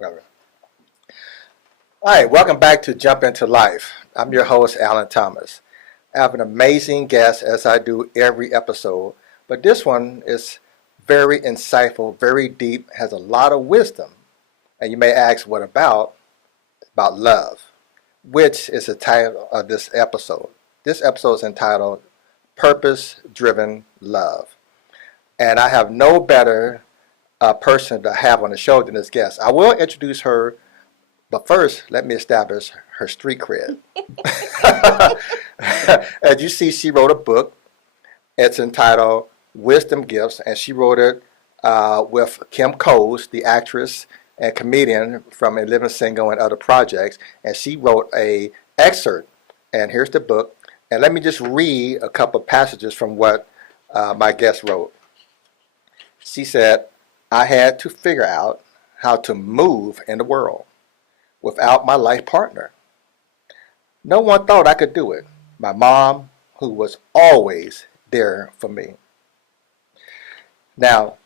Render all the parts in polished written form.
Whatever. All right, welcome back to Jump Into Life. I'm your host, Alan Thomas. I have an amazing guest, as I do every episode, but this one is very insightful, very deep, has a lot of wisdom. And you may ask, what about? About love, which is the title of this episode. This episode is entitled Purpose-Driven Love. And I have no better person to have on the show than this guest. I will introduce her, but first, let me establish her street cred. As you see, she wrote a book. It's entitled Wisdom Gifts, and she wrote it with Kim Coles, the actress and comedian from A Living Single and other projects. And she wrote a excerpt, and here's the book. And let me just read a couple passages from what my guest wrote. She said, I had to figure out how to move in the world without my life partner. No one thought I could do it. My mom, who was always there for me. Now,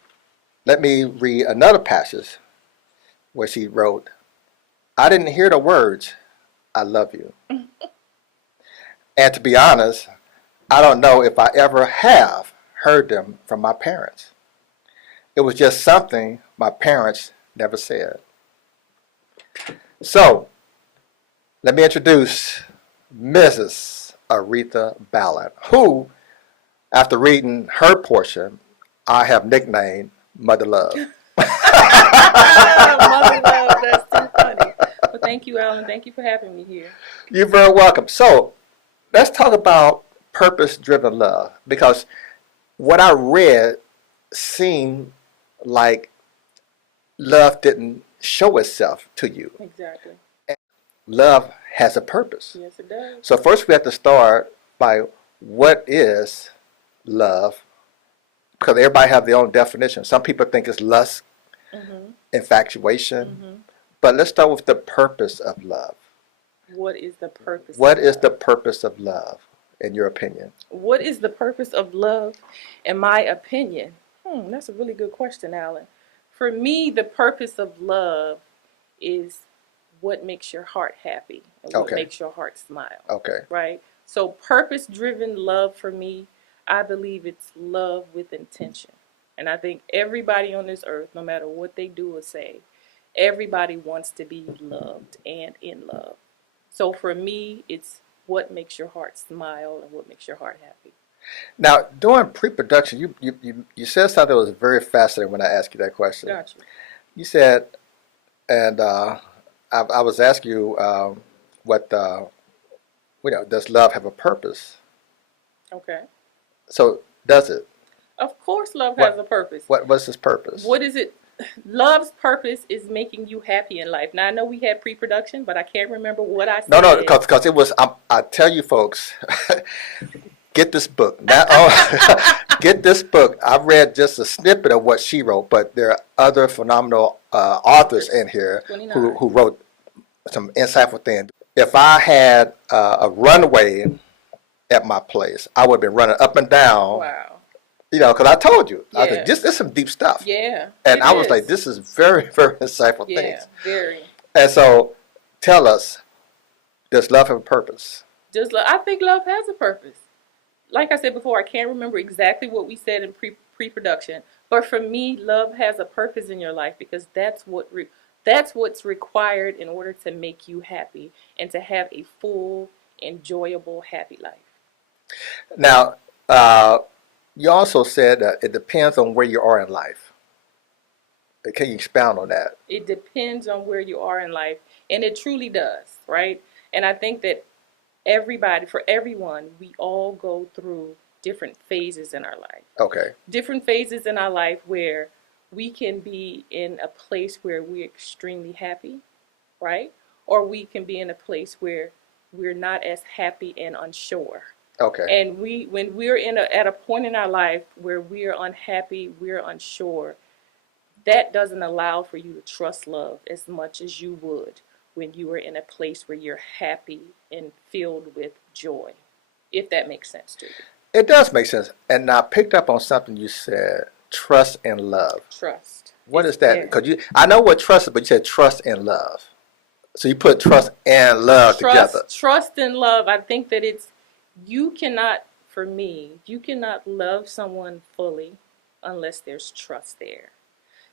let me read another passage where she wrote, I didn't hear the words, I love you. And to be honest, I don't know if I ever have heard them from my parents. It was just something my parents never said. So, let me introduce Mrs. Aretha Ballen, who, after reading her portion, I have nicknamed Mother Love. Mother Love, that's too funny. Well, thank you, Alan. Thank you for having me here. You're very welcome. So, let's talk about purpose-driven love, because what I read seemed like love didn't show itself to you. Exactly. Love has a purpose. Yes, it does. So first we have to start by what is love, because everybody have their own definition. Some people think it's lust, infatuation, but let's start with the purpose of love. What is the purpose? What is the purpose of love, in your opinion? What is the purpose of love, in my opinion? That's a really good question, Alan. For me, the purpose of love is what makes your heart happy and what makes your heart smile. Okay. Right? So purpose-driven love for me, I believe it's love with intention. And I think everybody on this earth, no matter what they do or say, everybody wants to be loved and in love. So for me, it's what makes your heart smile and what makes your heart happy. Now, during pre-production, you said something that was very fascinating when I asked you that question. Gotcha. You said, and I was asking you what does love have a purpose? Okay. So does it? Of course love has a purpose. What's its purpose? What is it? Love's purpose is making you happy in life. Now, I know we had pre-production, but I can't remember what I said. No, because it was, I tell you folks, get this book. Now, get this book. I read just a snippet of what she wrote, but there are other phenomenal authors in here who wrote some insightful things. If I had a runway at my place, I would have been running up and down. Wow. You know, because I told you, I think this is some deep stuff. Yeah. And I was like, this is very, very insightful things. Yeah, very. And so, tell us, does love have a purpose? I think love has a purpose. Like I said before, I can't remember exactly what we said in pre-production, but for me, love has a purpose in your life because that's what's required in order to make you happy and to have a full, enjoyable, happy life. Now, you also said that it depends on where you are in life. Can you expound on that? It depends on where you are in life, and it truly does, right? And I think that for everyone, we all go through different phases in our life. Okay. Different phases in our life where we can be in a place where we're extremely happy, right? Or we can be in a place where we're not as happy and unsure. Okay. And when we're at a point in our life where we're unhappy, we're unsure, that doesn't allow for you to trust love as much as you would when you are in a place where you're happy and filled with joy, if that makes sense to you. It does make sense. And I picked up on something you said, trust and love. Trust. What It's is that? very Because I know what trust is, but you said trust and love. So you put trust and love together. trust and love. I think that you cannot, for me, you cannot love someone fully unless there's trust there.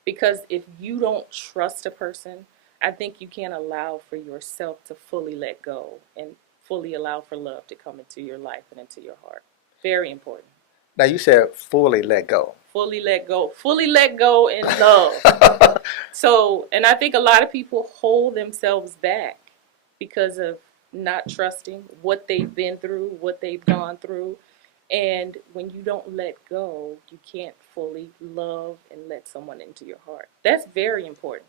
Because if you don't trust a person, I think you can't allow for yourself to fully let go and fully allow for love to come into your life and into your heart. Very important. Now you said fully let go. Fully let go. Fully let go in love. So, and I think a lot of people hold themselves back because of not trusting what they've been through, what they've gone through. And when you don't let go, you can't fully love and let someone into your heart. That's very important.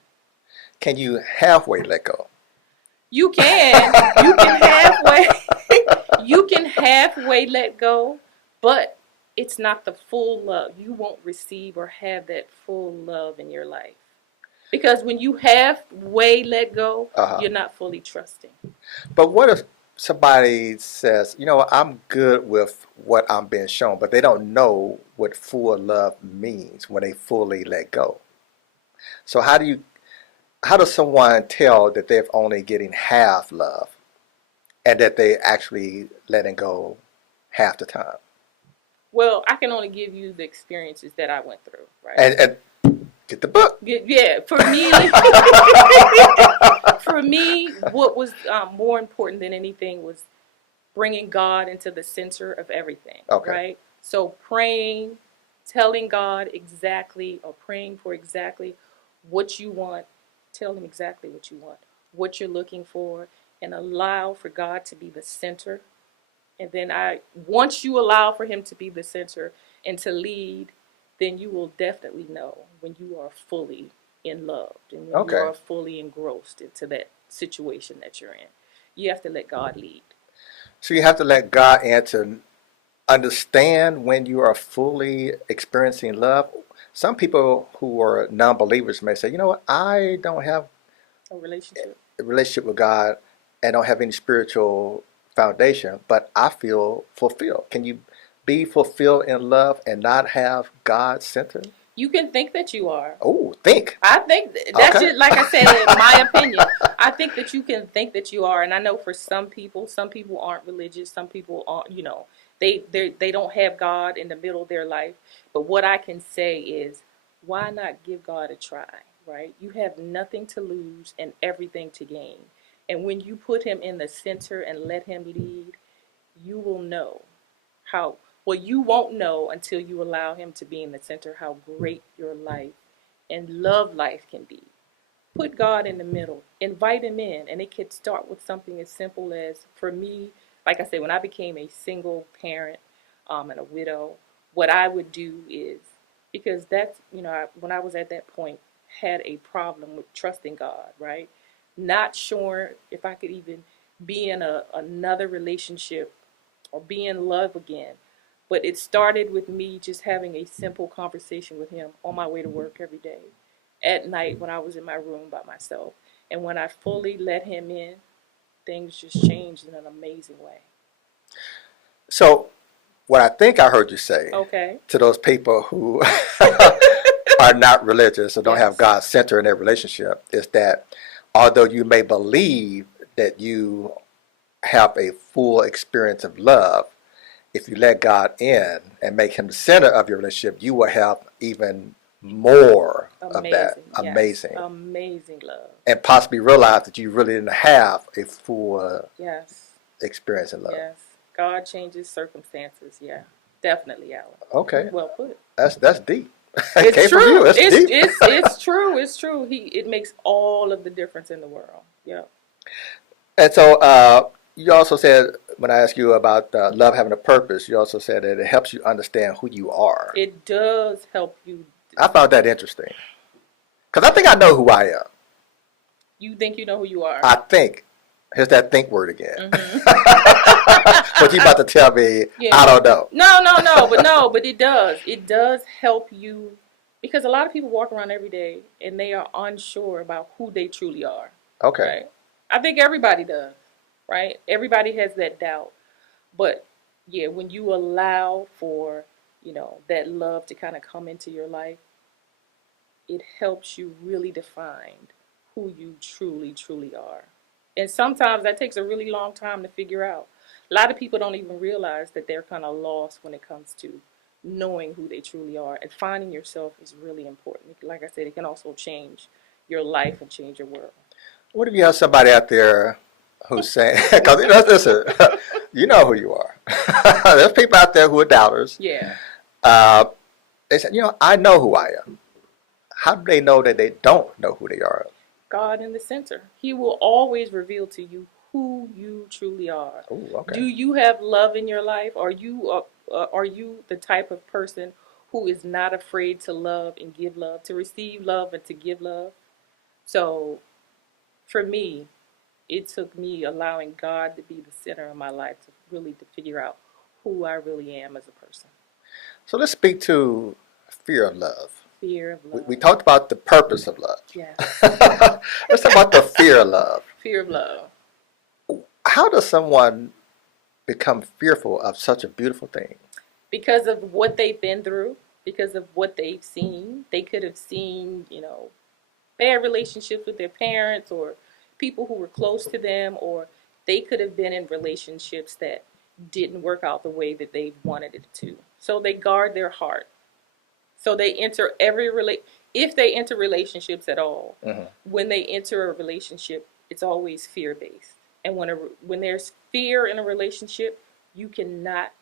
Can you halfway let go? You can. You can halfway. You can halfway let go, but it's not the full love. You won't receive or have that full love in your life. Because when you halfway let go, you're not fully trusting. But what if somebody says, you know, I'm good with what I'm being shown, but they don't know what full love means when they fully let go? So how does someone tell that they're only getting half love and that they actually letting go half the time? Well, I can only give you the experiences that I went through, right? And get the book. Yeah, for me, what was more important than anything was bringing God into the center of everything, Okay. right? So praying, telling God exactly, or praying for exactly what you want, tell him exactly what you want, what you're looking for, and allow for God to be the center. And then once you allow for him to be the center and to lead, then you will definitely know when you are fully in love and when you Okay. are fully engrossed into that situation that you're in. You have to let God lead. So you have to let God in to understand when you are fully experiencing love. Some people who are non-believers may say, you know what, I don't have A relationship. a relationship with God and don't have any spiritual foundation, but I feel fulfilled. Can you be fulfilled in love and not have God centered? You can think that you are. Oh, think. I think that's Okay. just like I said, in my opinion. I think that you can think that you are, and I know for some people aren't religious. Some people aren't, they don't have God in the middle of their life. But what I can say is, why not give God a try, right? You have nothing to lose and everything to gain. And when you put him in the center and let him lead, you will know how, well, you won't know until you allow him to be in the center how great your life and love life can be. Put God in the middle, invite him in, and it could start with something as simple as, for me, like I said, when I became a single parent and a widow, what I would do is, because that's, when I was at that point, had a problem with trusting God, right? Not sure if I could even be in another relationship or be in love again. But it started with me just having a simple conversation with him on my way to work every day, at night when I was in my room by myself. And when I fully let him in, things just changed in an amazing way. So what I think I heard you say Okay. to those people who are not religious or don't have Yes. God centered in their relationship is that although you may believe that you have a full experience of love, if you let God in and make him the center of your relationship, you will have even more of that. Amazing. Yes. Amazing. Amazing love. And possibly realize that you really didn't have a full Yes. experience in love. Yes. God changes circumstances. Yeah. Definitely, Alan. Okay. Well put. That's deep. It It's came from you. true. It's deep. It's true. It's true. It makes all of the difference in the world. Yeah. And so you also said, when I asked you about love having a purpose, you also said that it helps you understand who you are. It does help you. I found that interesting. Because I think I know who I am. You think you know who you are. I think. Here's that think word again. Mm-hmm. What you about to tell me, Yeah. I don't know. But it does. It does help you, because a lot of people walk around every day and they are unsure about who they truly are. Okay. Right? I think everybody does. Right? Everybody has that doubt. But yeah, when you allow for, that love to kind of come into your life, it helps you really define who you truly, truly are. And sometimes that takes a really long time to figure out. A lot of people don't even realize that they're kind of lost when it comes to knowing who they truly are. And finding yourself is really important. Like I said, it can also change your life and change your world. What if you have somebody out there who's saying, because listen, you know who you are. There's people out there who are doubters. Yeah. They said, I know who I am. How do they know that they don't know who they are? God in the center. He will always reveal to you who you truly are. Ooh, okay. Do you have love in your life? Are you the type of person who is not afraid to love and give love, to receive love and to give love? So, for me, it took me allowing God to be the center of my life to really to figure out who I really am as a person. So let's speak to fear of love. Fear of love. We talked about the purpose of love. Yes. Let's talk about the fear of love. Fear of love. How does someone become fearful of such a beautiful thing? Because of what they've been through, because of what they've seen. They could have seen, bad relationships with their parents or people who were close to them, or they could have been in relationships that didn't work out the way that they wanted it to. So they guard their heart. So they enter if they enter relationships at all, when they enter a relationship, it's always fear-based. And when there's fear in a relationship, you cannot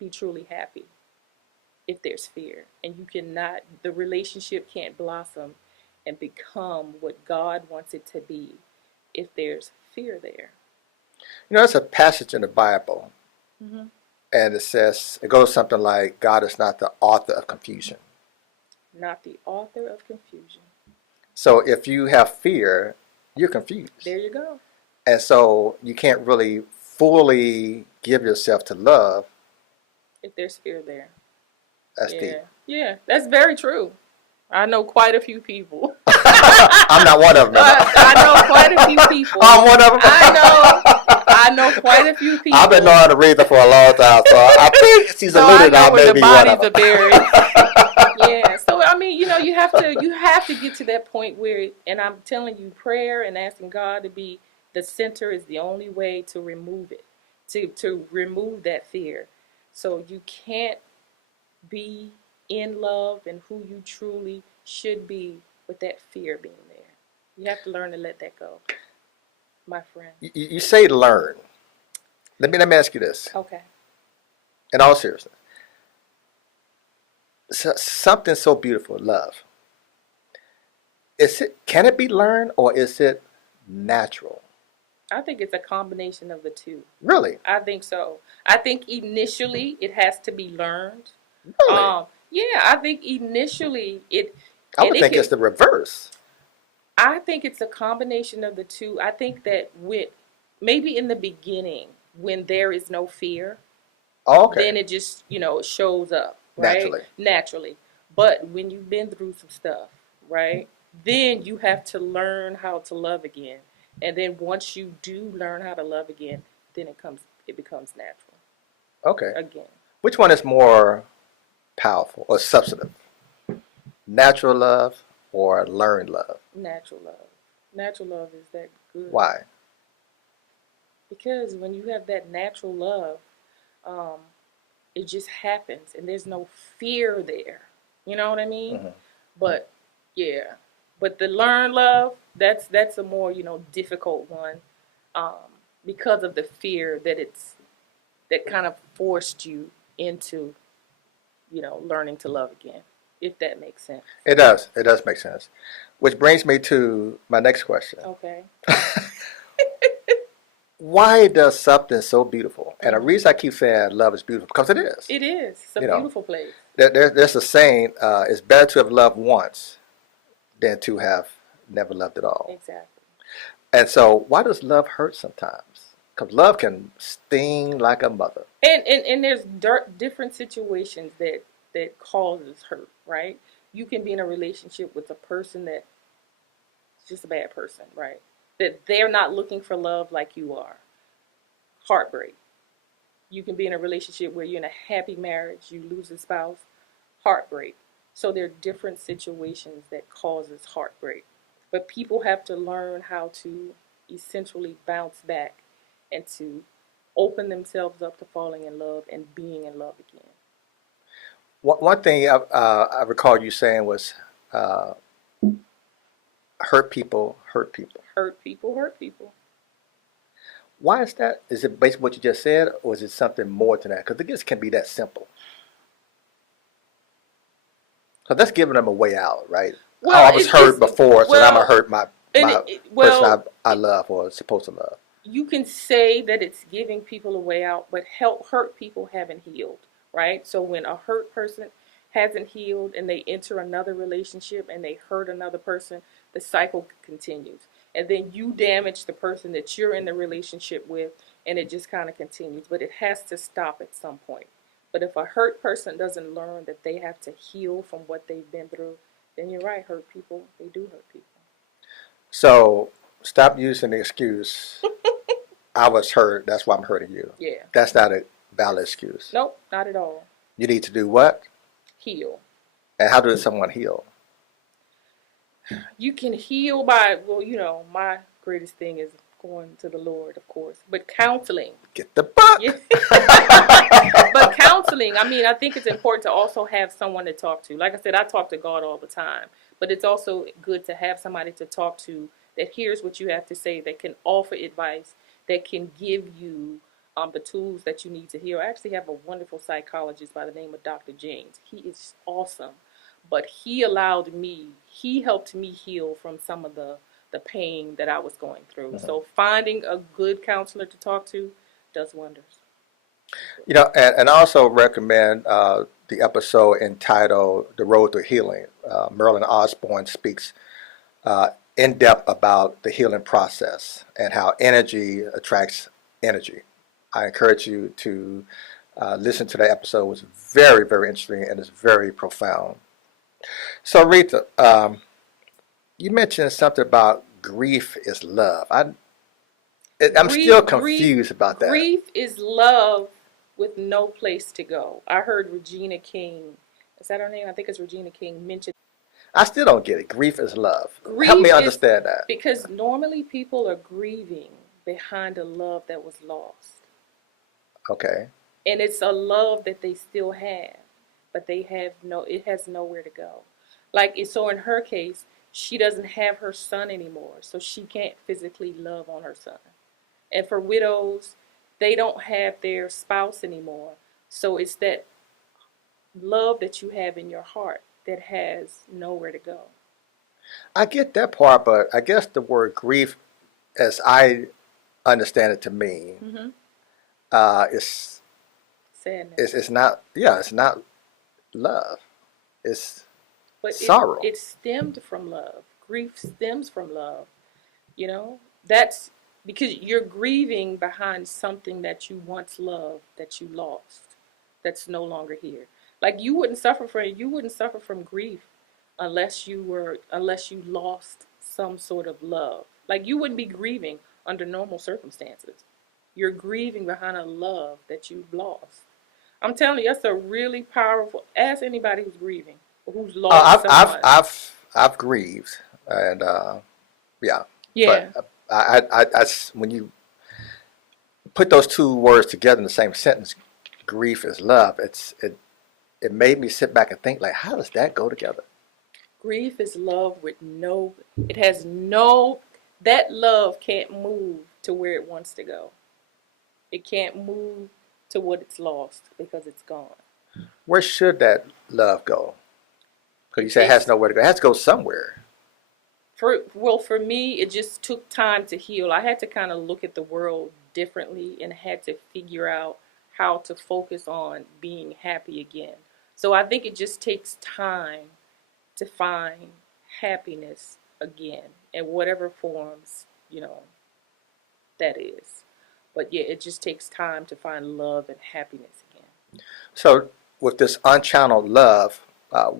be truly happy if there's fear. And the relationship can't blossom and become what God wants it to be if there's fear there. There's a passage in the Bible, Mm-hmm. and it goes something like, God is not the author of confusion. Not the author of confusion. So if you have fear, you're confused. There you go. And so you can't really fully give yourself to love. If there's fear there. That's deep. Yeah, that's very true. I know quite a few people. I'm not one of them. I know quite a few people. I'm one of them. I know quite a few people. I've been knowing Aretha for a long time, so I think she's alluded I may be one of them. The bodies are buried. Yeah. So I mean, you have to get to that point where, and I'm telling you, prayer and asking God to be the center is the only way to remove it, to remove that fear. So you can't be in love and who you truly should be with that fear being there. You have to learn to let that go, my friend. You say learn. Let me ask you this. Okay. In all seriousness, something so beautiful, love. Can it be learned, or is it natural? I think it's a combination of the two. Really? I think so. I think initially it has to be learned. Really? Yeah, I think initially I would think it's the reverse. I think it's a combination of the two. I think that maybe in the beginning, when there is no fear, then it just, shows up, right? Naturally. But when you've been through some stuff, right, then you have to learn how to love again. And then once you do learn how to love again, then it becomes natural. Okay. Again. Which one is more powerful or substantive? Natural love or learned love? Natural love. Natural love is that good. Why? Because when you have that natural love, it just happens and there's no fear there. You know what I mean? Mm-hmm. But yeah. But the learned love, that's a more, difficult one. Because of the fear that kind of forced you into, learning to love again. If that makes sense. It does. It does make sense. Which brings me to my next question. Okay. Why does something so beautiful, and the reason I keep saying love is beautiful, because it is. It is. It's a beautiful place. There's a saying, it's better to have loved once than to have never loved at all. Exactly. And so why does love hurt sometimes? Because love can sting like a mother. And there's different situations that causes hurt, right? You can be in a relationship with a person that's just a bad person, right? That they're not looking for love like you are. Heartbreak. You can be in a relationship where you're in a happy marriage, you lose a spouse, heartbreak. So there are different situations that causes heartbreak. But people have to learn how to essentially bounce back and to open themselves up to falling in love and being in love again. One thing I recall you saying was uh, hurt people hurt people. Hurt people hurt people. Why is that? Is it based on what you just said, or is it something more than that? Because it just can be that simple. So that's giving them a way out, right? Oh, Well, I was hurt before, so now I'm gonna well, hurt my person well, I love or supposed to love. you can say that it's giving people a way out, but hurt people haven't healed, right? So when a hurt person hasn't healed and they enter another relationship and they hurt another person, the cycle continues. And then you damage the person that you're in the relationship with, and it just kind of continues. But it has to stop at some point. But if a hurt person doesn't learn that they have to heal from what they've been through, then you're right, hurt people, they do hurt people. So stop using the excuse, I was hurt, that's why I'm hurting you. Yeah. That's not a valid excuse. Nope, not at all. You need to do what? Heal. And how does someone heal? You can heal by, well, my greatest thing is going to the Lord, of course, but counseling. Get the book. Yeah. But counseling, I think it's important to also have someone to talk to. Like I said, I talk to God all the time, but it's also good to have somebody to talk to that hears what you have to say, that can offer advice, that can give you the tools that you need to heal. I actually have a wonderful psychologist by the name of Dr. James. He is awesome, but he helped me heal from some of the pain that I was going through. Mm-hmm. So finding a good counselor to talk to does wonders. And I also recommend the episode entitled The Road to Healing. Merlin Osborne speaks in depth about the healing process and how energy attracts energy. I encourage you to listen to that episode. It was very, very interesting and it's very profound. So, Aretha, you mentioned something about grief is love. I'm still confused about that. Grief is love with no place to go. I heard Regina King, is that her name? I think it's Regina King, mentioned. I still don't get it. Grief is love. Grief Help me understand that. Because normally people are grieving behind a love that was lost. Okay. And it's a love that they still have, but it has nowhere to go. So in her case, she doesn't have her son anymore, so she can't physically love on her son. And for widows, they don't have their spouse anymore. So it's that love that you have in your heart that has nowhere to go. I get that part, but I guess the word grief, as I understand it to mean, is sadness. It's not. Yeah, it's not love. It's but sorrow. It stemmed from love. Grief stems from love. That's because you're grieving behind something that you once loved that you lost, that's no longer here. Like you wouldn't suffer from grief unless you lost some sort of love. Like you wouldn't be grieving under normal circumstances. You're grieving behind a love that you've lost. I'm telling you, that's a really powerful. Ask anybody who's grieving or who's lost someone. I've grieved, and yeah. Yeah. But I when you put those two words together in the same sentence, grief is love. It made me sit back and think, like, how does that go together? Grief is love that love can't move to where it wants to go. It can't move to what it's lost because it's gone. Where should that love go? Because you say it has nowhere to go. It has to go somewhere. For me, it just took time to heal. I had to kind of look at the world differently and had to figure out how to focus on being happy again. So I think it just takes time to find happiness again in whatever forms, that is. But yeah, it just takes time to find love and happiness again. So with this unchanneled love,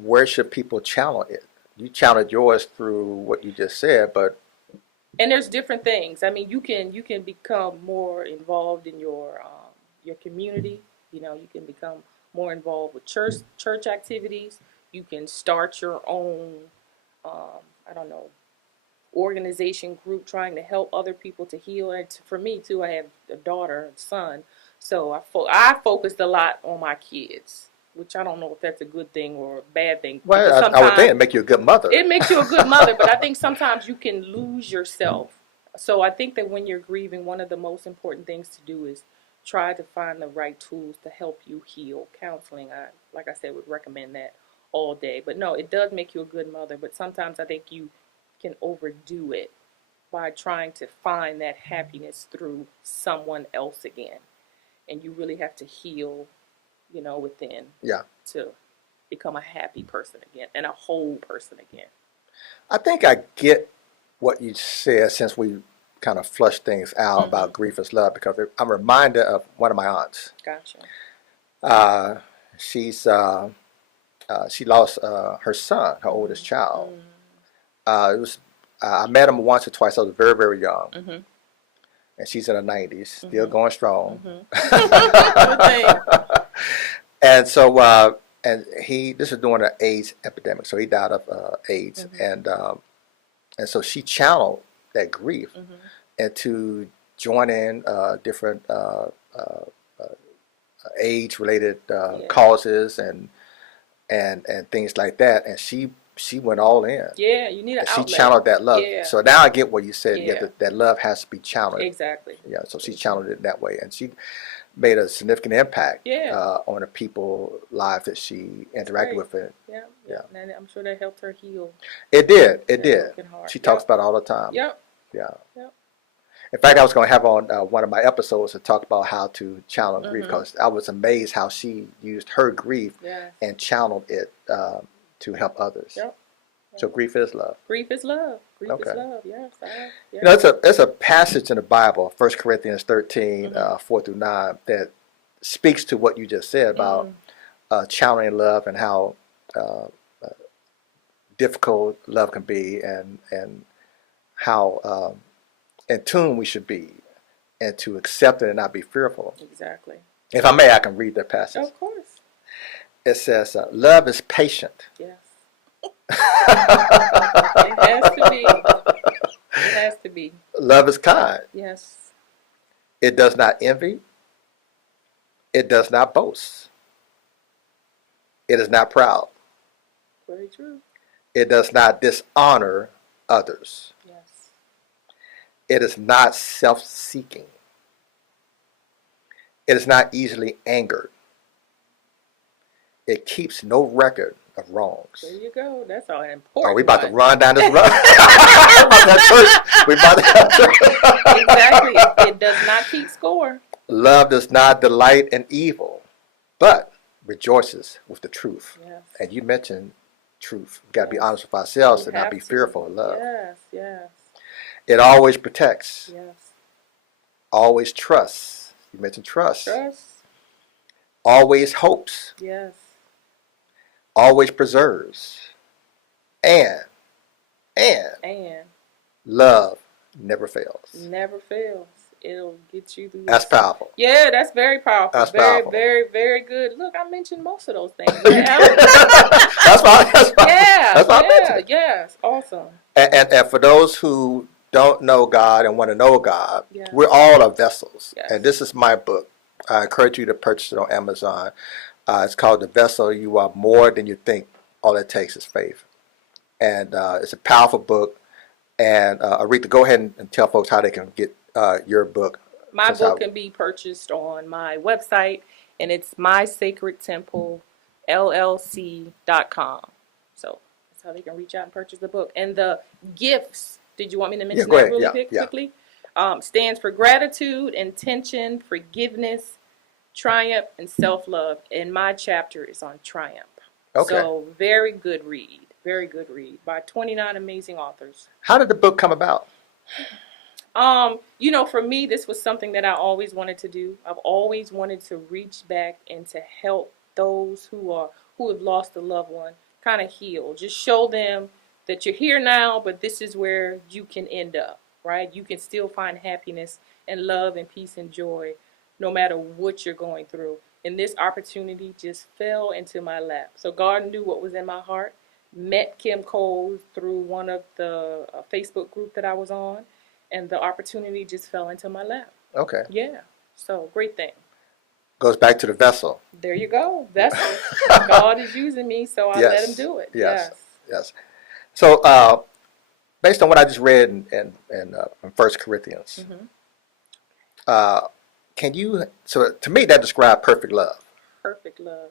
where should people channel it? You channeled yours through what you just said, but and there's different things. I mean, you can become more involved in your community. You can become more involved with church activities. You can start your own, I don't know, organization group trying to help other people to heal. And for me too, I have a daughter and son, so I focused a lot on my kids, which I don't know if that's a good thing or a bad thing. Because Well, I would think it'd make you a good mother. it makes you a good mother, but I think sometimes you can lose yourself. So I think that when you're grieving, one of the most important things to do is try to find the right tools to help you heal. Counseling, like I said, would recommend that all day. But no, it does make you a good mother, but sometimes I think you can overdo it by trying to find that happiness through someone else again. And you really have to heal, within Yeah. to become a happy person again and a whole person again. I think I get what you said since we kind of flushed things out about grief is love, because I'm reminded of one of my aunts. Gotcha. She lost her son, her oldest child. It was I met him once or twice. I was very, very young, and she's in her 90s, still going strong. And so, this is during the AIDS epidemic, so he died of AIDS, and so she channeled that grief into joining different age-related causes and things like that, and she went all in. Yeah, you need an outlet. She channeled that love. Yeah. So now I get what you said. Yeah. That love has to be channeled. Exactly. Yeah, so she channeled it that way, and she made a significant impact Yeah. on the people lives that she interacted with. It. Yeah. And I'm sure that helped her heal. It did. It did. Heart. She talks about it all the time. Yep. Yeah. Yep. In fact, I was going to have on one of my episodes to talk about how to channel grief, because I was amazed how she used her grief and channeled it to help others. Yep. So grief is love. Grief is love. Grief is love. Yes. It's a passage in the Bible, 1 Corinthians 13, 4 through 9, that speaks to what you just said about channeling love and how difficult love can be, and how in tune we should be, and to accept it and not be fearful. Exactly. If I may, I can read the passage. Of course. It says, love is patient. Yes. It has to be. It has to be. Love is kind. Yes. It does not envy. It does not boast. It is not proud. Very true. It does not dishonor others. Yes. It is not self-seeking. It is not easily angered. It keeps no record of wrongs. There you go. That's all important. Oh, we about to run down this road. We about to have church. Exactly. It does not keep score. Love does not delight in evil, but rejoices with the truth. Yes. And you mentioned truth. We've got to be honest with ourselves and not be fearful of love. Yes. It always protects. Yes. Always trusts. You mentioned trust. Trust. Always hopes. Yes. Always preserves. And love never fails. Never fails. It'll get you through. That's powerful. Yeah, that's very powerful. That's very, powerful. very, very good. Look, I mentioned most of those things. That's why I mentioned. Yes, awesome. And for those who don't know God and want to know God, we're all are vessels. Yes. And this is my book. I encourage you to purchase it on Amazon. It's called The Vessel. You are more than you think. All it takes is faith. And it's a powerful book. And Aretha, go ahead and tell folks how they can get your book. My book can be purchased on my website, and it's mysacredtemplellc.com. So that's how they can reach out and purchase the book. And the gifts, did you want me to mention that really quickly? Stands for gratitude, intention, forgiveness, triumph, and self-love. And my chapter is on triumph. Okay. So very good read. Very good read by 29 amazing authors. How did the book come about? For me, this was something that I always wanted to do. I've always wanted to reach back and to help those who have lost a loved one kind of heal. Just show them that you're here now, but this is where you can end up, right? You can still find happiness and love and peace and joy no matter what you're going through. And this opportunity just fell into my lap. So God knew what was in my heart. Met Kim Cole through one of the Facebook group that I was on, and the opportunity just fell into my lap. Okay. Yeah. So great thing. Goes back to the vessel. There you go. Vessel. God is using me, so I let him do it. Yes. Yes. Yes. So, based on what I just read in 1 Corinthians, can you? So, to me, that describes perfect love. Perfect love.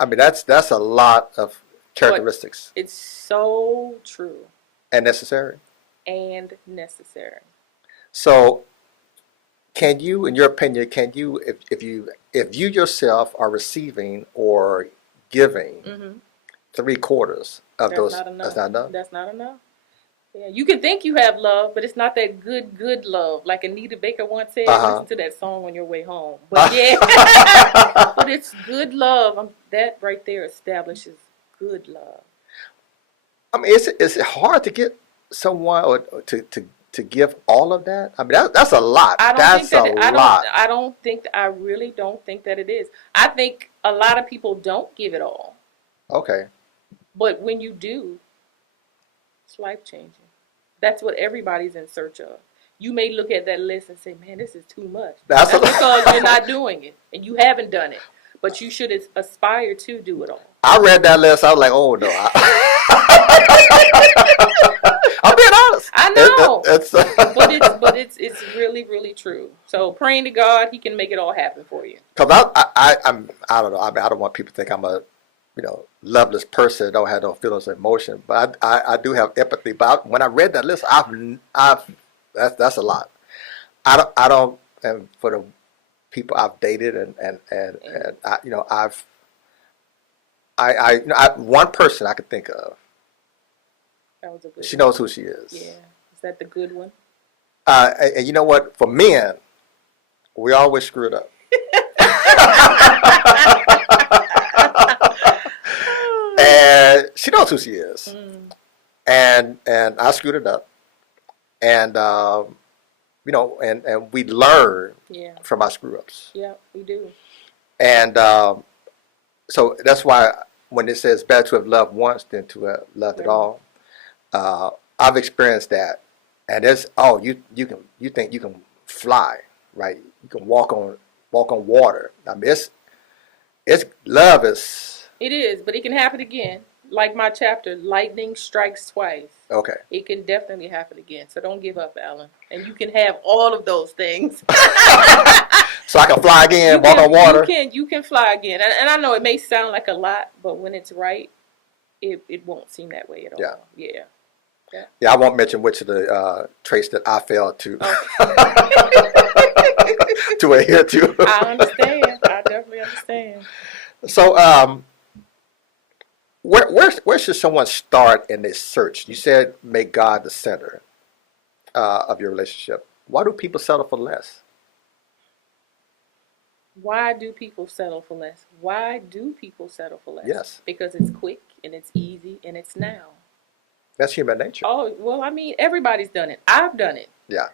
I mean, that's a lot of characteristics. It's so true And necessary. and necessary. So, can you, in your opinion, if you yourself are receiving or giving 3/4 of That's those, not enough. that's not enough. That's not enough. Yeah, you can think you have love, but it's not that good love. Like Anita Baker once said, listen to that song on your way home. But yeah, but it's good love. That right there establishes good love. I mean, is it hard to get someone or to give all of that? I mean, that's a lot. That's a lot. I really don't think that it is. I think a lot of people don't give it all. Okay. But when you do, it's life changing. That's what everybody's in search of. You may look at that list and say, man, this is too much. That's because you're not doing it and you haven't done it. But you should aspire to do it all. I read that list. I was like, oh no. I'm being honest. I know. But it's really, really true. So praying to God, He can make it all happen for you. Because I don't know. I mean, I don't want people to think I'm a loveless person. Don't have no feelings or emotion. But I do have empathy. But when I read that list, that's a lot. I don't. And for the people I've dated and one person I could think of. That was a good. She knows who she is. Yeah, is that the good one? And you know what? For men, we always screw it up. And she knows who she is. And I screwed it up. And and we learn from our screw ups. Yeah, we do. And so that's why when it says better to have loved once than to have loved at all, I've experienced that. And it's you think you can fly, right? You can walk on water. I mean, it's love is. It is, but it can happen again. Like my chapter, lightning strikes twice. Okay. It can definitely happen again. So don't give up, Alan. And you can have all of those things. So I can fly again, walk on water. You can fly again. And I know it may sound like a lot, but when it's right, it won't seem that way at all. Yeah. Yeah, I won't mention which of the traits that I failed to to adhere to. I understand. I definitely understand. So, where should someone start in this search? You said make God the center of your relationship. Why do people settle for less? Why do people settle for less? Why do people settle for less? Yes. Because it's quick and it's easy and it's now. That's human nature. Oh, well, I mean, everybody's done it. I've done it. Yeah.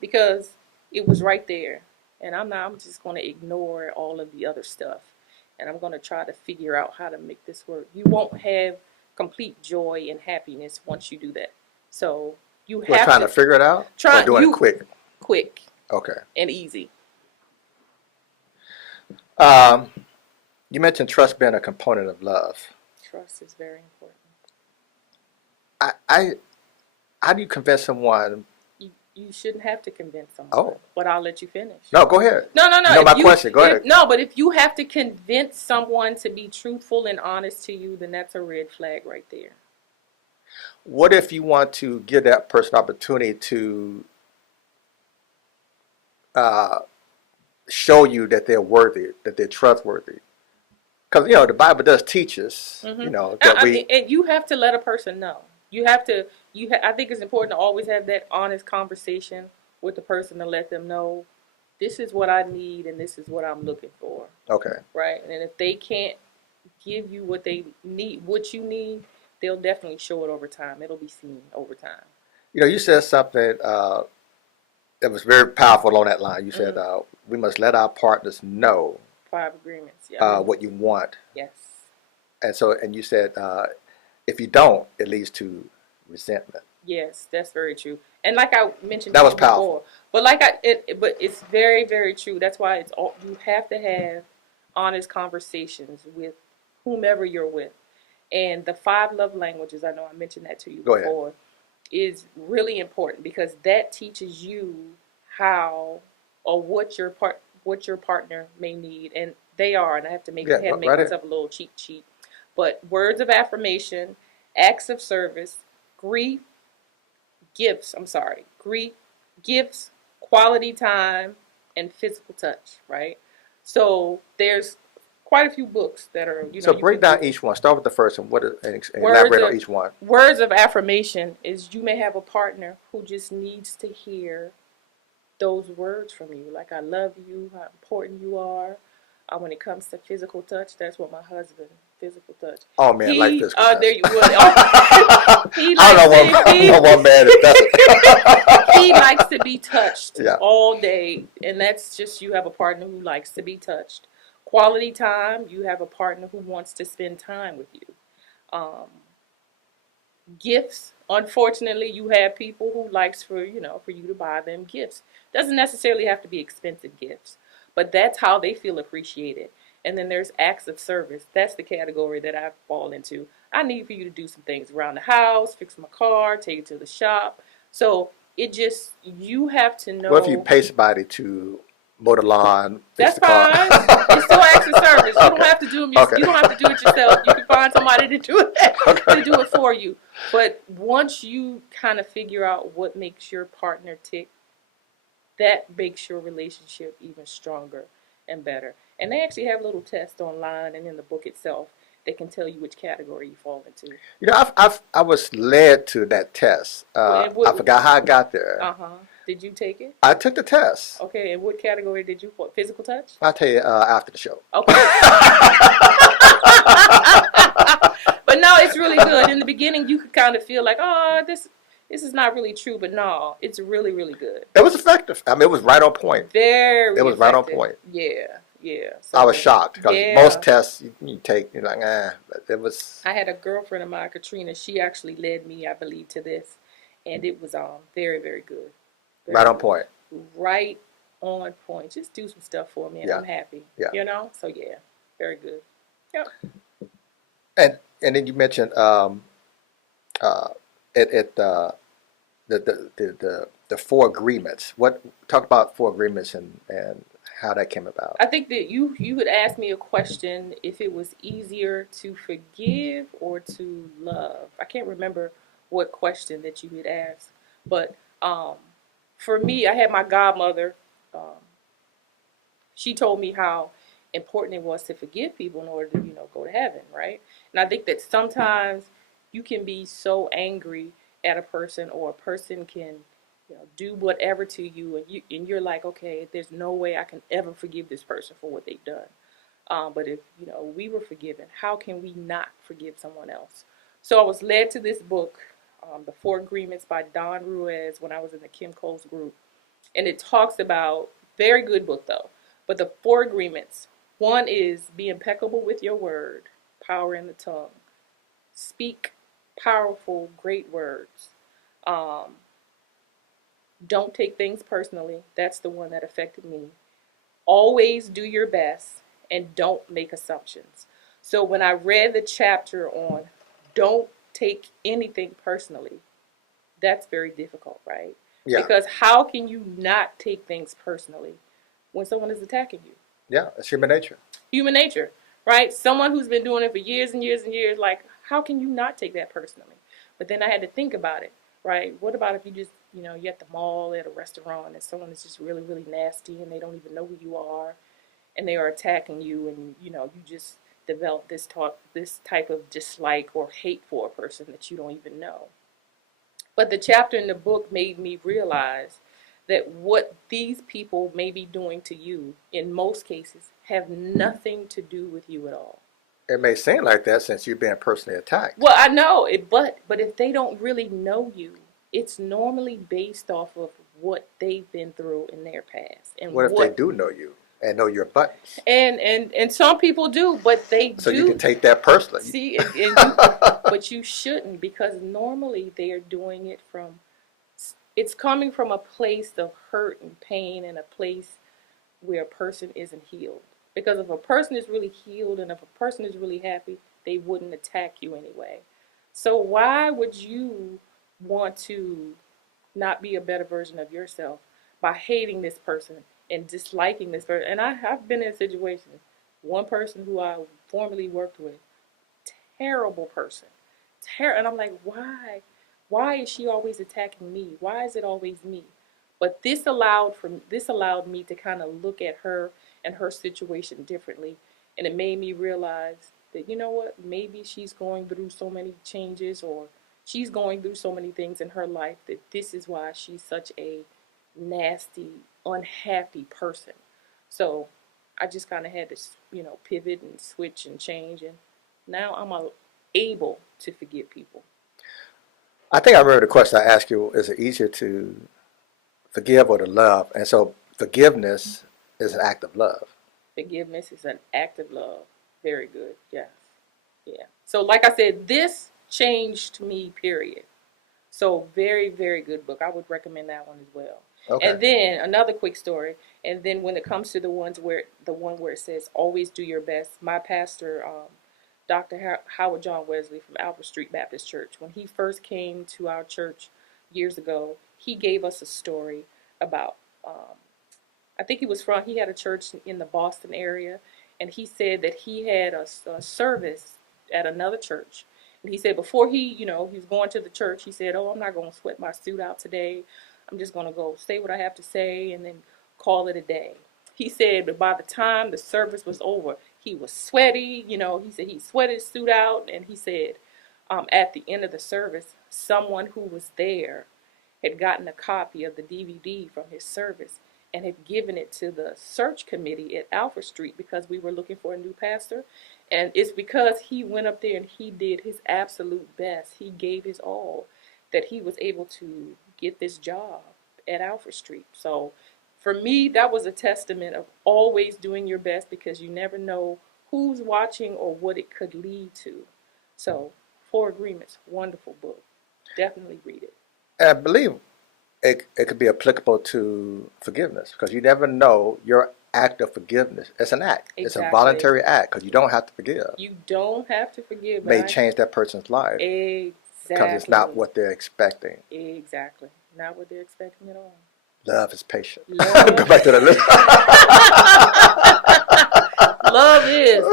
Because it was right there. And I'm just going to ignore all of the other stuff. And I'm going to try to figure out how to make this work. You won't have complete joy and happiness once you do that. So you have trying to figure it out? Or doing it quick? Quick. Okay. And easy. You mentioned trust being a component of love. Trust is very important. How do you convince someone? You shouldn't have to convince someone. Oh. But I'll let you finish. No, go ahead. No. No, my question. Go ahead. No, but if you have to convince someone to be truthful and honest to you, then that's a red flag right there. What if you want to give that person opportunity to show you that they're worthy, that they're trustworthy? Because the Bible does teach us, that and you have to let a person know. You have to. I think it's important to always have that honest conversation with the person to let them know this is what I need and this is what I'm looking for. Okay. Right, and if they can't give you what they need, what you need, they'll definitely show it over time. It'll be seen over time. You said something that was very powerful on that line. You said we must let our partners know 5 agreements. Yeah, I mean, what you want. yes. And you said if you don't, it leads to resentment. Yes, that's very true. And like I mentioned That to was you powerful. before, but it's very, very true. That's why it's all you have to have honest conversations with whomever you're with. And the 5 love languages, I know I mentioned that to you Go ahead. before, is really important because that teaches you how or what your partner may need, and they are. And I have to make Yeah, had to make right here. myself a little cheat sheet. But words of affirmation, acts of service, grief, gifts. I'm sorry, grief, gifts, quality time, and physical touch. Right. So there's quite a few books that are So you break can down Google. each one. Start with the first one. What is, and Words elaborate on of each one. words of affirmation is you may have a partner who just needs to hear those words from you, like I love you, how important you are. When it comes to physical touch, that's what my husband physical touch. Oh man, like He physical touch. there you would. Oh, he likes I don't know one man that doesn't. he likes to be touched Yeah. all day, and that's just you have a partner who likes to be touched. Quality time, you have a partner who wants to spend time with you. Um, Gifts, unfortunately, you have people who likes for you to buy them gifts. Doesn't necessarily have to be expensive gifts, but that's how they feel appreciated. And then there's acts of service. That's the category that I fall into. I need for you to do some things around the house, fix my car, take it to the shop. So it just you have to What if you know. pay somebody to mow the lawn, fix That's the car? fine. It's still acts of service. You don't have to do them. Okay. You don't have to do it yourself. You can find somebody to do it Okay. to do it for you. But once you kind of figure out what makes your partner tick, that makes your relationship even stronger and better. And they actually have a little test online and in the book itself that can tell you which category you fall into. You know, I was led to that test. I forgot how I got there. Uh-huh. Did you take it? I took the test. Okay, and what category did you fall? Physical touch? I'll tell you after the show. Okay. But no, it's really good. In the beginning, you could kind of feel like, oh, this is not really true. But no, it's really, really good. It was effective. I mean, it was right on point. Very It was right on point. Yeah, yeah. So, I was shocked because yeah. most tests you take, you're like, but it was. I had a girlfriend of mine, Katrina. She actually led me, I believe, to this, and it was very, very good. Right on point. Right on point. Just do some stuff for me, and Yeah. I'm happy. Yeah. You know. So yeah, very good. Yep. And then you mentioned the 4 agreements. Talk about 4 agreements and how that came about. I think that you would ask me a question if it was easier to forgive or to love. I can't remember what question that you had asked, but for me, I had my godmother. She told me how important it was to forgive people in order to go to heaven, right? And I think that sometimes you can be so angry at a person, or a person can do whatever to you, and you're like, okay, there's no way I can ever forgive this person for what they've done. But if we were forgiven, how can we not forgive someone else? So I was led to this book, The 4 Agreements by Don Ruiz, when I was in the Kim Coles group, and it talks about, very good book though, but the 4 agreements. One is be impeccable with your word, power in the tongue. Speak powerful, great words. Don't take things personally. That's the one that affected me. Always do your best and don't make assumptions. So when I read the chapter on don't take anything personally, that's very difficult, right? Yeah. Because how can you not take things personally when someone is attacking you? Yeah, it's human nature. Human nature, right? Someone who's been doing it for years and years and years, like, how can you not take that personally? But then I had to think about it, right? What about if you just, you're at the mall, at a restaurant, and someone is just really, really nasty, and they don't even know who you are, and they are attacking you, and, you just develop this type of dislike or hate for a person that you don't even know. But the chapter in the book made me realize that what these people may be doing to you, in most cases, have nothing to do with you at all. It may seem like that since you've been personally attacked. Well, I know it, but if they don't really know you, it's normally based off of what they've been through in their past. And what if they do know you? And know your buttons. And some people do, but they So do. you can take that personally. See, but you shouldn't, because normally they are doing it from, it's coming from a place of hurt and pain, and a place where a person isn't healed. Because if a person is really healed and if a person is really happy, they wouldn't attack you anyway. So why would you want to not be a better version of yourself by hating this person and disliking this person? And I've been in situations, one person who I formerly worked with, terrible person. And I'm like, why? Why is she always attacking me? Why is it always me? But this allowed me to kind of look at her and her situation differently, and it made me realize that, you know what, maybe she's going through so many changes, or she's going through so many things in her life, that this is why she's such a nasty, unhappy person. So I just kind of had to, pivot and switch and change, and now I'm able to forgive people. I think I remember the question I asked you, is it easier to forgive or to love? And so forgiveness is an act of love. Forgiveness is an act of love. Very good. Yes. Yeah. So like I said, this changed me, period. So very, very good book. I would recommend that one as well. Okay. And then another quick story. And then when it comes to the one where it says always do your best, my pastor, Dr. Howard John Wesley from Alfred Street Baptist Church, when he first came to our church years ago, he gave us a story about, I think he had a church in the Boston area, and he said that he had a service at another church. And he said before he was going to the church, he said, oh, I'm not going to sweat my suit out today. I'm just going to go say what I have to say and then call it a day. He said, but by the time the service was over, he was sweaty. He said he sweated his suit out, and he said at the end of the service, someone who was there had gotten a copy of the DVD from his service and had given it to the search committee at Alfred Street, because we were looking for a new pastor. And it's because he went up there and he did his absolute best. He gave his all, that he was able to get this job at Alfred Street. So for me, that was a testament of always doing your best, because you never know who's watching or what it could lead to. So, Four Agreements, wonderful book. Definitely read it. And I believe it could be applicable to forgiveness, because you never know your act of forgiveness. It's an act. Exactly. It's a voluntary act, because you don't have to forgive. You don't have to forgive. May change that person's life. Exactly. Because it's not what they're expecting. Exactly. Not what they're expecting at all. Love is patient. Love. Go back to the list. Love is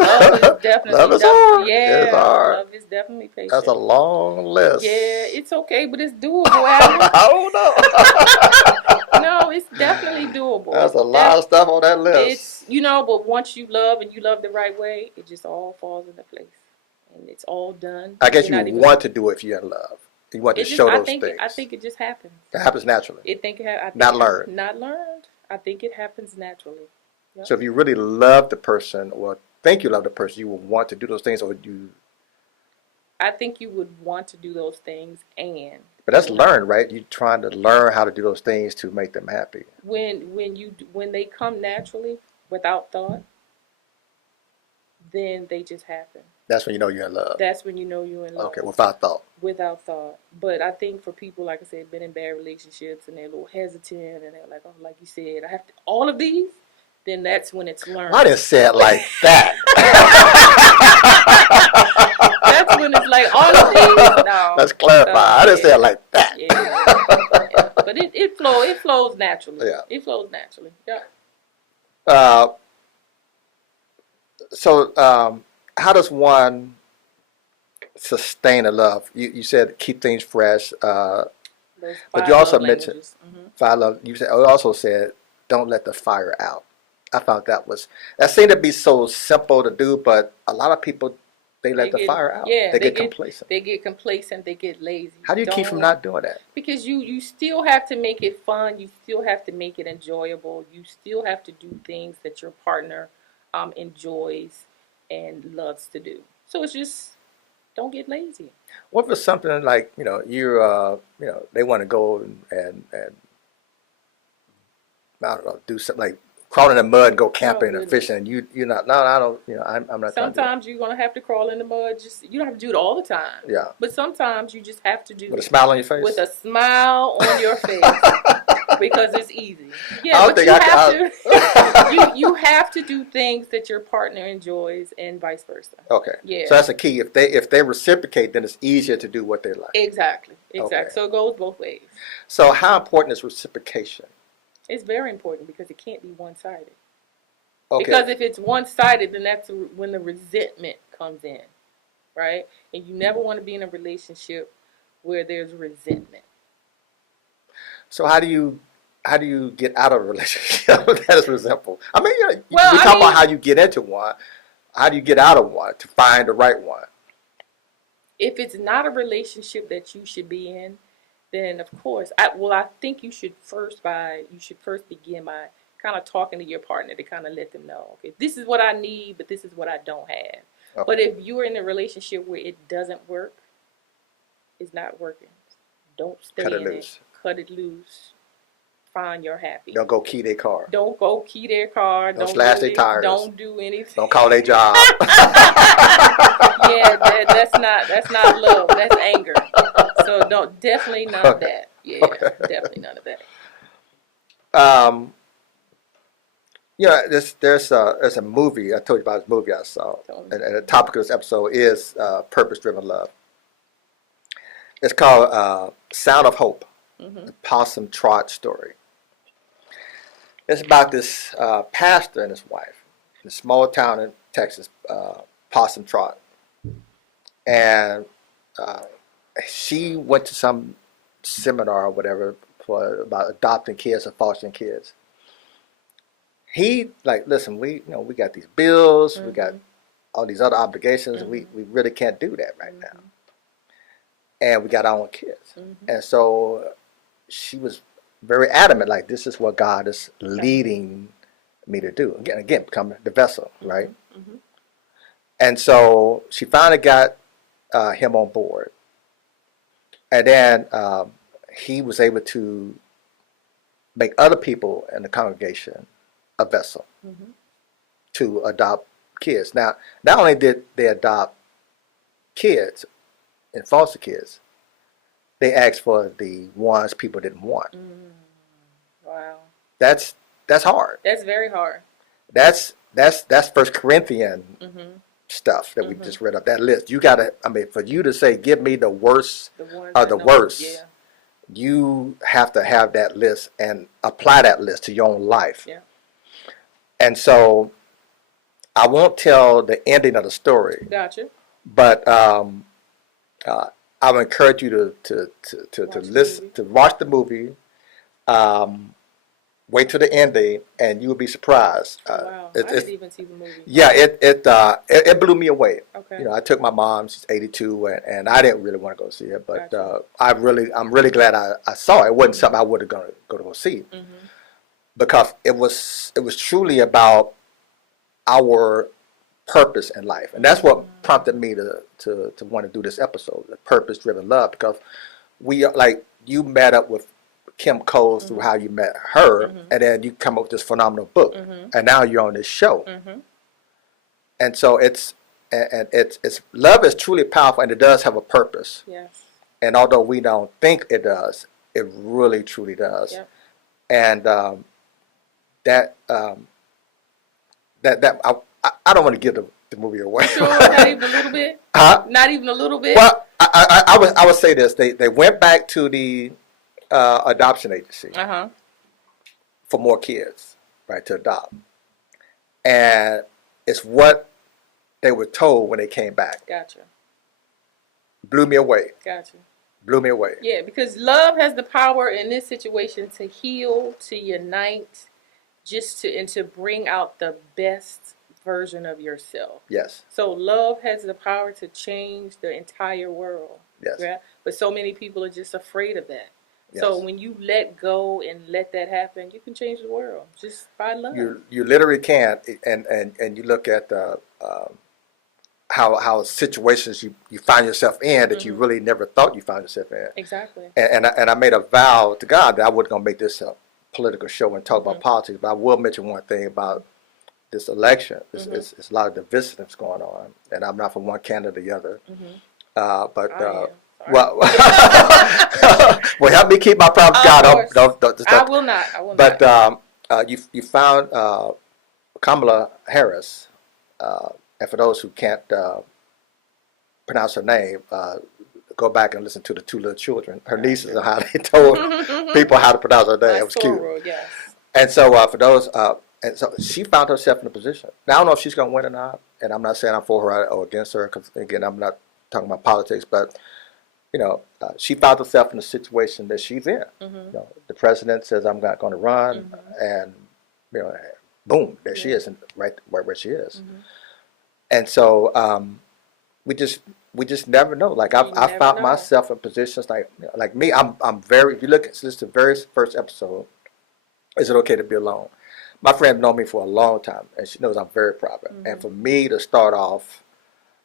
definitely. Love is hard. Yeah, it's hard. Love is definitely patient. That's a long list. Yeah, it's okay, but it's doable, Alan. I don't know. No, it's definitely doable. That's a lot of stuff on that list. It's but once you love and you love the right way, it just all falls into place, and it's all done. I guess you want to do it if you're in love. You want to show those things. I think it just happens. It happens naturally. Not learned. Not learned. I think it happens naturally. Yep. So if you really love the person, or think you love the person, you will want to do those things, or you. I think you would want to do those things, But that's learned, right? You're trying to learn how to do those things to make them happy. When they come naturally without thought, then they just happen. That's when you know you're in love. That's when you know you're in love. Okay, without thought. Without thought. But I think for people, like I said, been in bad relationships and they're a little hesitant and they're like, oh, like you said, I have to, all of these, then that's when it's learned. I didn't say it like that. That's when it's like, all of these? No. Let's clarify. I didn't say it like that. Yeah. But it flows naturally. Yeah. It flows naturally. Yeah. So how does one sustain a love? You said keep things fresh, but you also mentioned five love. You also said don't let the fire out. I found that seemed to be so simple to do, but a lot of people they let the fire out. Yeah, they get complacent. They get complacent. They get lazy. How do you keep from not doing that? Because you still have to make it fun. You still have to make it enjoyable. You still have to do things that your partner enjoys and loves to do. So it's just don't get lazy. What was something like they want to go and I don't know, do something like crawl in the mud and go camping and goodness. fishing, and you're not. No, I don't. I'm not. Sometimes you're gonna have to crawl in the mud. You don't have to do it all the time. Yeah. But sometimes you just have to do With a it smile on your face. with a smile on your face because it's easy. Yeah, I don't but think you I have can. to. You have to do things that your partner enjoys, and vice versa. Okay. Yeah. So that's the key. If they reciprocate, then it's easier to do what they like. Exactly. Okay. So it goes both ways. So how important is reciprocation? It's very important because it can't be one-sided. Okay. Because if it's one-sided, then that's when the resentment comes in, right? And you never want to be in a relationship where there's resentment. So how do you get out of a relationship that is resentful? I mean, we Well, talk about how you get into one. How do you get out of one to find the right one? If it's not a relationship that you should be in, then of course, I think you should first begin by kind of talking to your partner to kind of let them know, okay, this is what I need, but this is what I don't have. Okay. But if you're in a relationship where it doesn't work, it's not working. Don't stay Cut it in loose. it. Cut it loose. Find your happy. Don't go key their car. Don't go key their car. Don't slash their tires. Don't do anything. Don't call their job. Yeah, that's not love. That's anger. So definitely none of that. Yeah, definitely none of that. There's a movie. I told you about this movie I saw, and the topic of this episode is purpose-driven love. It's called Sound of Hope, the Possum Trot story. It's about this pastor and his wife in a small town in Texas, Possum Trot. And she went to some seminar or whatever about adopting kids or fostering kids. He listen, we got these bills, we got all these other obligations, we really can't do that right now. And we got our own kids. And so she was very adamant, this is what God is leading me to do. Again, become the vessel, right? And so she finally got him on board. And then he was able to make other people in the congregation a vessel to adopt kids. Now, not only did they adopt kids and foster kids, they asked for the ones people didn't want. Wow. That's hard. That's very hard. That's First Corinthian stuff that we just read up. That list. You gotta. For you to say, give me the worst of the worst. Yeah. You have to have that list and apply that list to your own life. Yeah. And so, I won't tell the ending of the story. Gotcha. But I would encourage you to listen, to watch the movie. Wait till the ending, and you will be surprised. Wow, I didn't even see the movie. Yeah, it blew me away. Okay. I took my mom; she's 82, and I didn't really want to go see it, but Gotcha. I'm really glad I saw it. It wasn't something I would have go to go see, because it was truly about our purpose in life, and that's what prompted me to want to do this episode, the purpose-driven love, because we you met up with Kim Cole through how you met her, and then you come up with this phenomenal book, and now you're on this show, and so it's love is truly powerful, and it does have a purpose. Yes. And although we don't think it does, it really truly does. Yep. And I don't want to give the movie away. Sure, not even a little bit. Huh? Not even a little bit. Well, I would say this: they went back to the adoption agency for more kids, right, to adopt, and it's what they were told when they came back. Gotcha. Blew me away. Gotcha. Blew me away. Yeah, because love has the power in this situation to heal, to unite, and to bring out the best version of yourself. Yes. So love has the power to change the entire world. Yes. Right? But so many people are just afraid of that. Yes. So when you let go and let that happen, you can change the world just by love. You literally can, and you look at how situations you find yourself in that you really never thought you found yourself in. Exactly. And I made a vow to God that I wasn't going to make this a political show and talk about politics, but I will mention one thing about this election. It's a lot of divisiveness going on, and I'm not from one candidate or the other. But well, well, help me keep my promise. God, I will not. I will but not. you found Kamala Harris, and for those who can't pronounce her name, go back and listen to the Two Little Children. Her nieces and how they told people how to pronounce her name. It was cute. Yes. And so for those, and so she found herself in a position. Now I don't know if she's going to win or not, and I'm not saying I'm for her or against her, because again I'm not talking about politics, but you know, she found herself in a situation that she's in. You know, the president says I'm not going to run, and you know, boom, there she is, right where she is. And so we just never know. Like I found myself in positions like me. I'm very. If you look at this, the very first episode, is it okay to be alone? My friend known me for a long time, and she knows I'm very private. And for me to start off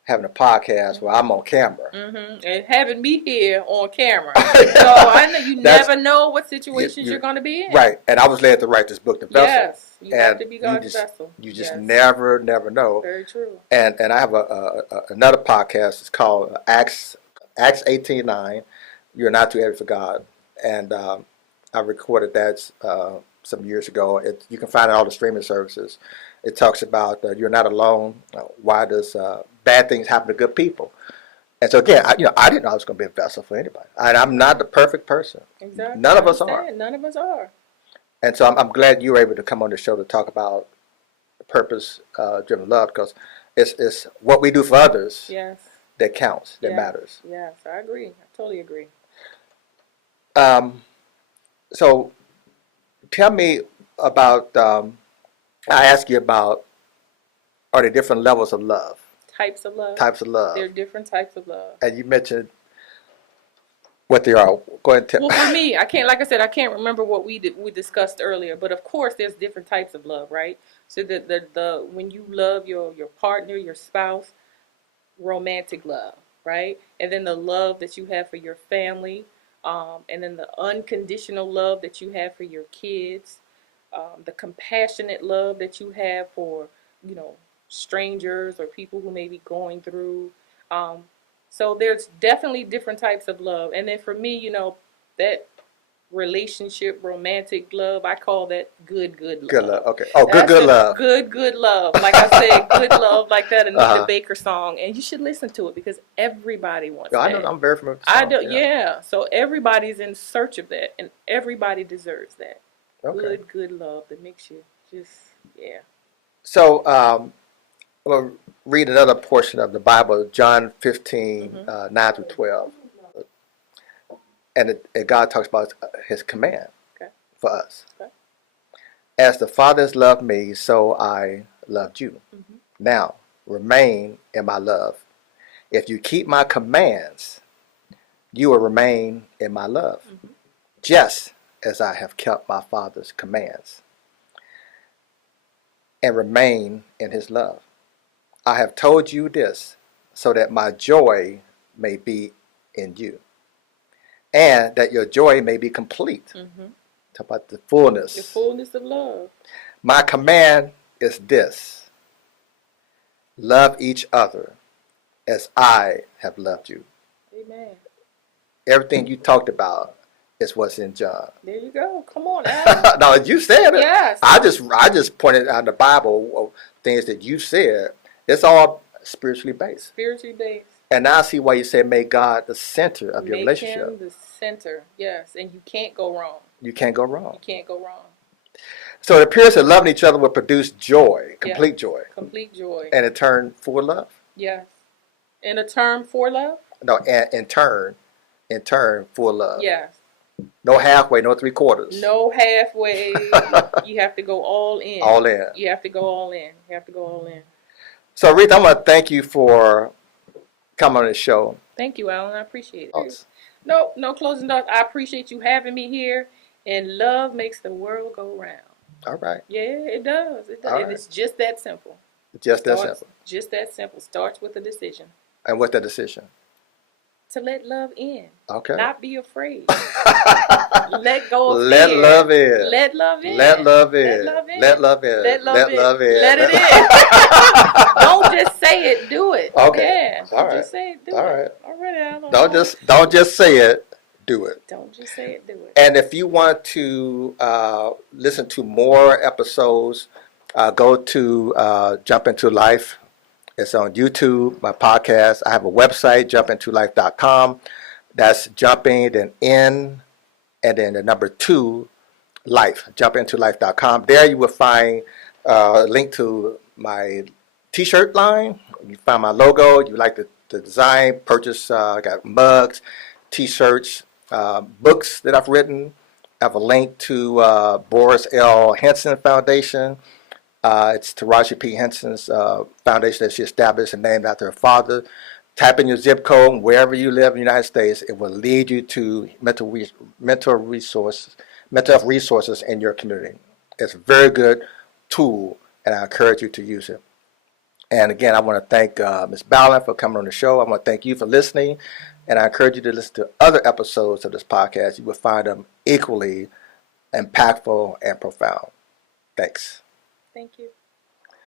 having a podcast where I'm on camera. And having me here on camera. So I know you never know what situations you're going to be in. Right. And I was led to write this book, The Vessel. Yes. You have to be God's vessel. You just never know. Very true. And I have another podcast. It's called Acts 18:9. You're not too heavy for God. And I recorded that some years ago. You can find it on all the streaming services. It talks about you're not alone. Why does bad things happen to good people? And so again, I didn't know I was going to be a vessel for anybody. And I'm not the perfect person. Exactly. None of us are. None of us are. And so I'm glad you were able to come on the show to talk about purpose-driven love, because it's what we do for others that counts, that matters. Yes, I agree. I totally agree. So tell me about, I asked you about, are there different levels of love? Types of love. Types of love. There are different types of love. And you mentioned what they are. Go ahead and tell. Well, for me, I can't remember what we discussed earlier, but of course there's different types of love, right? So the when you love your partner, your spouse, romantic love, right? And then the love that you have for your family, and then the unconditional love that you have for your kids, the compassionate love that you have for, strangers or people who may be going through. So there's definitely different types of love. And then for me, that relationship, romantic love, I call that good love. Good love, okay. Oh, good love. Good love. Like I said, good love, like that Anita Baker song. And you should listen to it because everybody wants that. I know, I'm very familiar with the song. I do, yeah. So everybody's in search of that, and everybody deserves that. Okay. Good love that makes you just, So, we'll read another portion of the Bible, John 15, 9 through 12. And God talks about his command for us. Okay. As the Father has loved me, so I loved you. Now, remain in my love. If you keep my commands, you will remain in my love, just as I have kept my Father's commands and remain in his love. I have told you this so that my joy may be in you and that your joy may be complete. Talk about the fullness. The fullness of love. My command is this: love each other as I have loved you. Amen. Everything you talked about is what's in John. There you go. Come on, Al. No, you said it. Yes. I just pointed out in the Bible things that you said. It's all spiritually based. Spiritually based. And now I see why you say make God the center of your relationship. Make him the center, yes. And you can't go wrong. You can't go wrong. You can't go wrong. So it appears that loving each other will produce joy, complete joy. Complete joy. And in turn, for love. Yes. In a term for love? No, in turn, for love. Yes. No halfway, no three quarters. No halfway. You have to go all in. All in. You have to go all in. You have to go all in. So, Aretha, I want to thank you for coming on the show. Thank you, Alan. I appreciate it. No closing thoughts. I appreciate you having me here. And love makes the world go round. All right. Yeah, it does. It does. Right. It's just that simple. Just that simple. Just that simple. Starts with a decision. And what's the decision? to let love in. Okay. Not be afraid. Let go of Let fear. love in. Let love in. Let love in. Let love in. Let love in. Let love Let in. love in. Let it in. Don't just say it, do it. Okay. Yeah. All Don't right. just say it, do All it. right. All right, Alan. Don't just say it. Do it. Don't just say it, do it. And if you want to listen to more episodes, go to Jump Into Life. It's on YouTube, my podcast. I have a website, jumpintolife.com. That's jumping, then in, and then the number 2, life, jumpintolife.com. There you will find a link to my t-shirt line. You find my logo. You like the design, purchase. I got mugs, t-shirts, books that I've written. I have a link to Boris L. Henson Foundation. It's Taraji P. Henson's foundation that she established and named after her father. Type in your zip code wherever you live in the United States. It will lead you to mental health resources in your community. It's a very good tool, and I encourage you to use it. And again, I want to thank Ms. Ballen for coming on the show. I want to thank you for listening, and I encourage you to listen to other episodes of this podcast. You will find them equally impactful and profound. Thanks. Thank you.